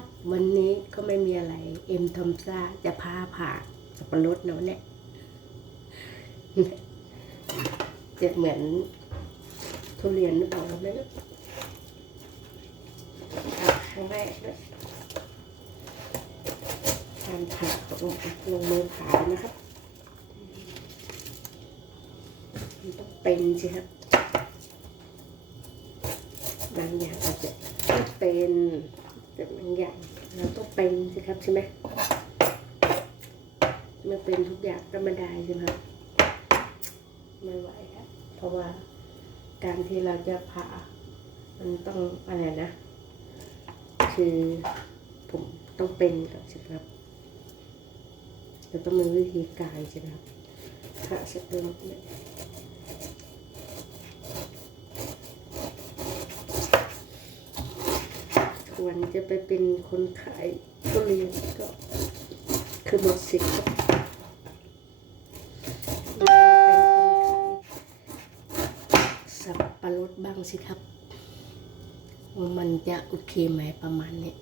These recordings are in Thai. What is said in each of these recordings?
บวันนี้ก็ไม่มีอะไร เอ็มทอมซ่าจะพาผ่าสับปะรดเนาะเนี่ยจะเหมือนทุเรียนหรือเปล่าไม่รู้ครั้งแรกด้วยการผ่าของลงมือผ่านะครับมันต้องเป็นสิครับบางอย่างอาจจะไม่เป็น แต่บางอย่างเราต้องเป็นสิครับใช่ไหมเมื่อเป็นทุกอย่างก็ไม่ได้ใช่ไหมครับไม่ไหวครับ เพราะว่าการที่เราจะผ่ามันต้องอะไรนะ คือผมต้องเป็นกับใช่ไหมครับเราต้องมีวิธีการใช่ไหมครับผ่าเสร็จแล้ว เนี่วรจะไปเป็นคนขายทุเรียนก็คือหมดสิทธิ์ครับเป็นคนขายสับปะรดบ้างสิครับว่ามันจะโอเคไหมประมาณนี้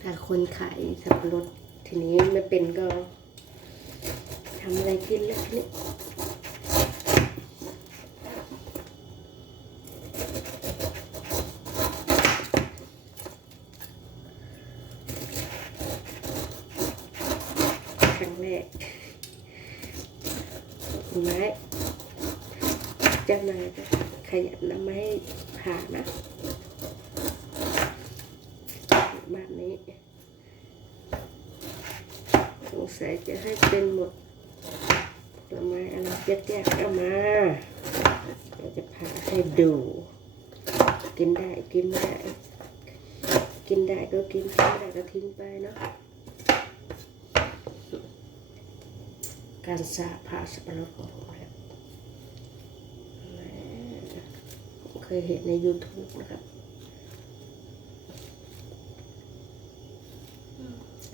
ถ้าคนขายสับปะรดทีนี้ไม่เป็นก็ทำอะไรกินแล้วทีนี้ครั้งแรกคุณ ไม้จ้านายก็ขยันนำมาให้ผ่านะบ้านนี้สงสัยจะให้เป็นหมดผลไม้อะไรแยกๆเอามาเราจะผ่าให้ดู กินได้กินไม่ได้ กินได้ก็กินกินไม่ได้ก็ทิ้งไปเนาะ การสาผ่าสับปะรดของผมครับผมเคยเห็นใน YouTube นะครับ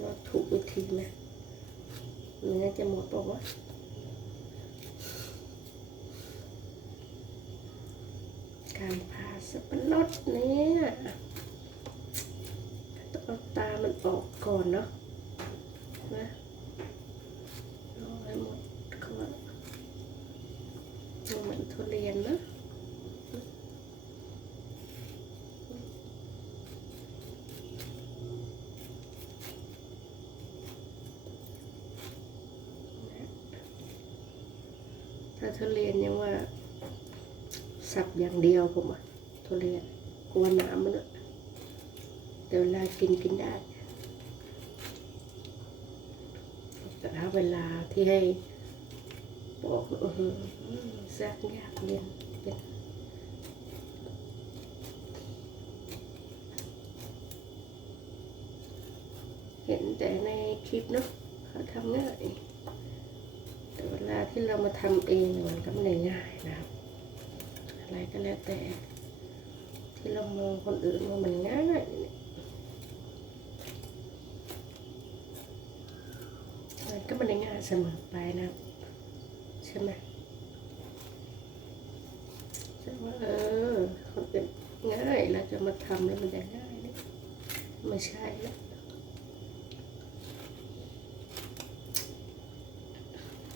ว่าถูกวิธีไหมเนื้อจะหมดบอกว่าวะการผ่าสับปะรดเนี่ยต้องเอาตามันออกก่อนเนาะ เอาให้หมดก็ว่าเหมือน ทุเรียนนะถ้าทุเรียนยังว่า สับอย่างเดียวผมอะทุเรียนกลัวน้ำมันอะแต่เวลากินกินได้แต่ถ้าเวลาที่ให้ บอกแซกยากเนเป็นเห็นแต่ในคลิปเนาะเขาทำง่ายแต่เวลาที่เรามาทำเองนี่ยมันก็ไม่ได้ง่ายนะครับ อะไรก็แล้วแต่ ที่เรามองคนอื่นว่ามันง่ายนี่ยมันก็ไม่ได้ง่ายเสมอไปนะ ใช่ไหมใช่ว่าเออคนเป็นง่ายแล้วจะมาทำแล้วมันจะง่ายนี่ยไม่ใช่แล้ว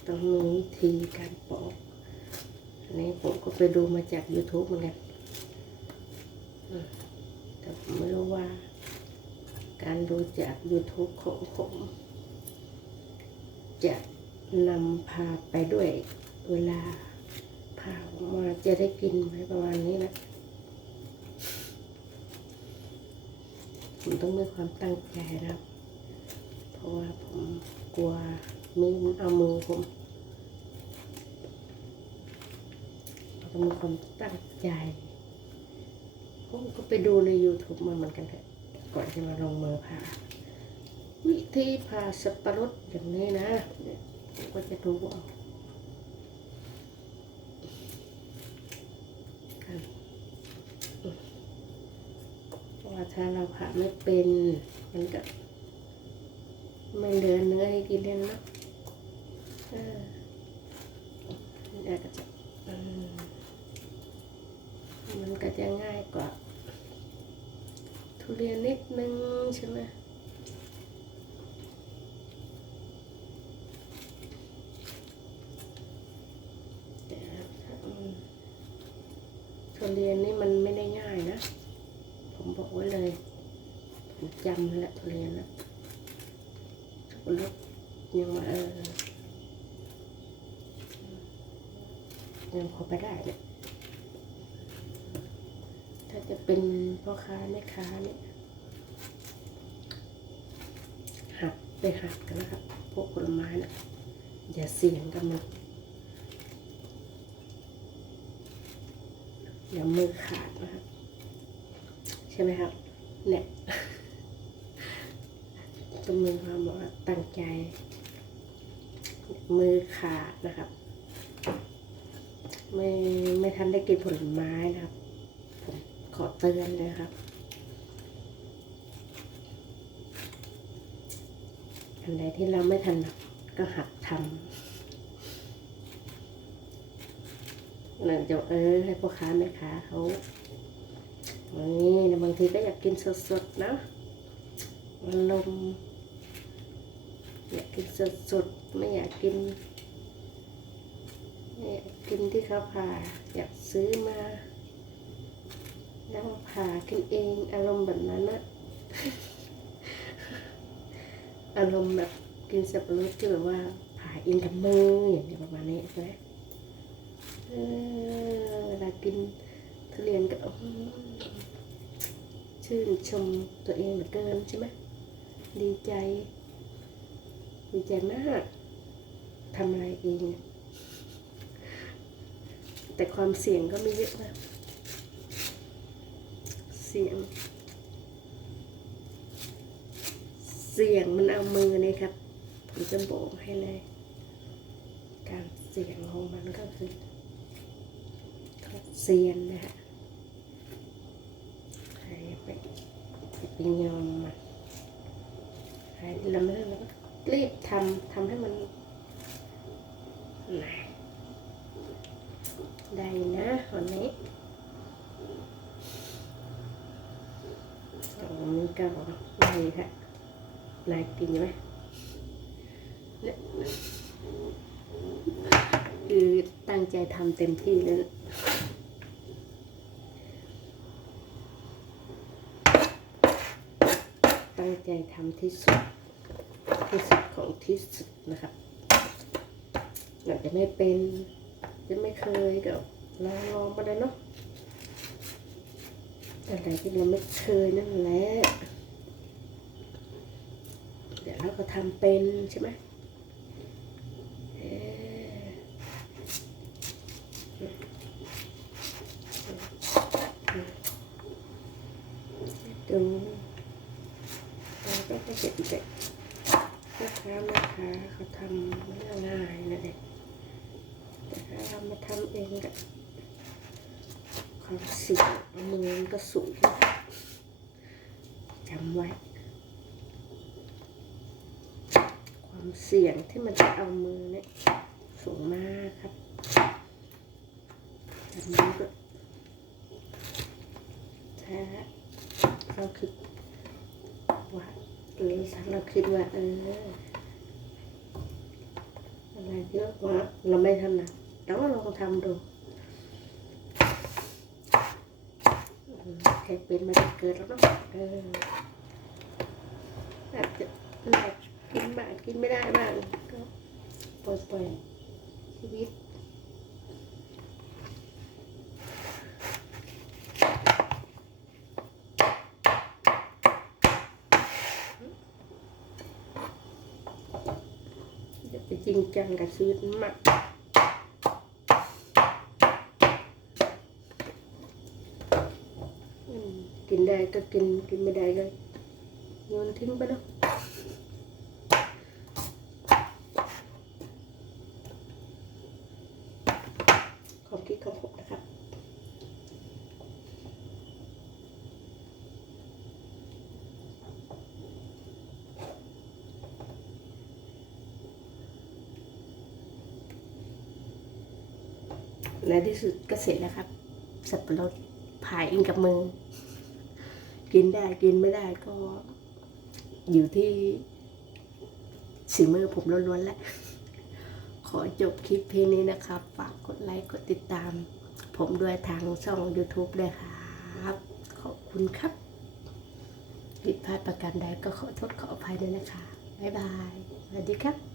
ต้องมีวิธีการปอกอันนี้ผมก็ไปดูมาจาก YouTube เหมือนกันแต่ผมไม่รู้ว่า การดูจาก YouTube ของผมจะ นำพาไปด้วยเวลาพาออกมาจะได้กินไหมประมาณนี้นะผมต้องมีความตั้งใจนะเพราะว่าผมกลัวมีมันเอามือผมต้องมีความตั้งใจผมก็ไปดูใน YouTube มาเหมือนกันเถอะก่อนจะมาลงมือผ่าวิธีผ่าสับปะรดอย่างนี้นะเนี่ย ก็จะดูเอาครับเพราว่าถ้าเราผ่าไม่เป็น มันก็ ไม่เหลือเนื้อให้กินเลยนะเออนี่ก็จะมันก็จะง่ายกว่า ทุเรียนนิดนึงใช่ไหมแต่อืม เรียนนี่มันไม่ได้ง่ายนะ ผมบอกไว้เลย ผมจำแล้วทุเรียนนะสับปะรดยังมาเออยังพอไปได้เนี่ยถ้าจะเป็นพ่อค้าแม่ค้าเนี่ยหัดไปหัดกันนะครับ พวกผลไม้นะอย่าเสี่ยงกับมัน เดี๋ยวมือขาดนะครับใช่ไหมครับ เนี่ยต้องมีความบอกว่าตั้งใจ มือขาดนะครับ ไม่ไม่ทันได้กินผลไม้นะครับผมขอเตือนเลยครับ อันใดที่เราไม่ทันก็หัดทำ นั่นจะเออให้พ่อค้าแม่ค้าเขาวันี่นะบางทีก็อยากกินสดๆนะมันลมณ์อยากกินสดๆไม่อยากกินไม่อยากกินที่เขาผ่าอยากซื้อมาแล้วผ่ากินเองอารมณ์แบบนั้นนะอารมณ์แบบกินสับปะรดที่แบบว่าผ่าเองกับมืออย่างนี้ประมาณนี้ใช่ไหม เออเวลากินทุเรียนก็ชื่นชมตัวเองเหลือเกินใช่ไหมดีใจ ดีใจมากทำอะไรเอง แต่ความเสี่ยงก็ไม่เยอะมากเสี่ยง เสี่ยงมันเอามือนี่ครับ ผมจะบอกให้เลย การเสี่ยงของมันก็คือ เสียนนะฮะใครไปไปยอมมันใครละเมิดแล้วก็รีบทำทำให้มันนได้นะวันนี้ตรงนี้ก็นี่ค่ะนายกินไหมคือตั้งใจทำเต็มที่แล้ว ตั้งใจทำที่สุด ที่สุดของที่สุดนะครับอาจจะไม่เป็น จะไม่เคยก็ลองลองมาเลยเนาะอะไรที่เราไม่เคยนั่นแหละเดี๋ยวเราก็ทำเป็นใช่ไหมเอ๊ะดูเราก็จะเด็ดเด็ดลูกค้าแม่ค้าเขา ทำเรื่องง่ายนะเด็กแต่ถ้าเรามาทำเองก็ความเสี่ยงมือมันก็สูงจำไว้ ความเสี่ยงที่มันจะเอามือเนี่ยสูงมากครับจำนี้ก็ถ้าเราคิดว่าหรือถ้าเราคิดว่าเออ อะไรที่ว่าเราไม่ถนัดเราก็ลองทำดูใครเป็นมาได้เกิดแล้วเนาะเอออาจจะมันอาจกินบ้างกินไม่ได้บ้างก็ปล่อยปล่อยชีวิต อย่าไปจ ริงจังกับชีวิตมากกินได้ก็กินกินไม่ได้ก็โยนทิ้งไปแล้วความคิดของผมนะครับ ในที่สุดก็เสร็จแล้วครับ สับปะรดผ่าเองกับมือ กินได้กินไม่ได้ก็ อยู่ที่สีมือผมล้วนๆแหละขอจบคลิปเพลงนี้นะครับ ฝากกดไลค์กดติดตาม ผมด้วยทางช่อง YouTube ด้วยครับ ขอบคุณครับผิดพลาดประการใดก็ขอโทษขออภัยด้วยนะคะ บ๊ายบาย สวัสดีครับ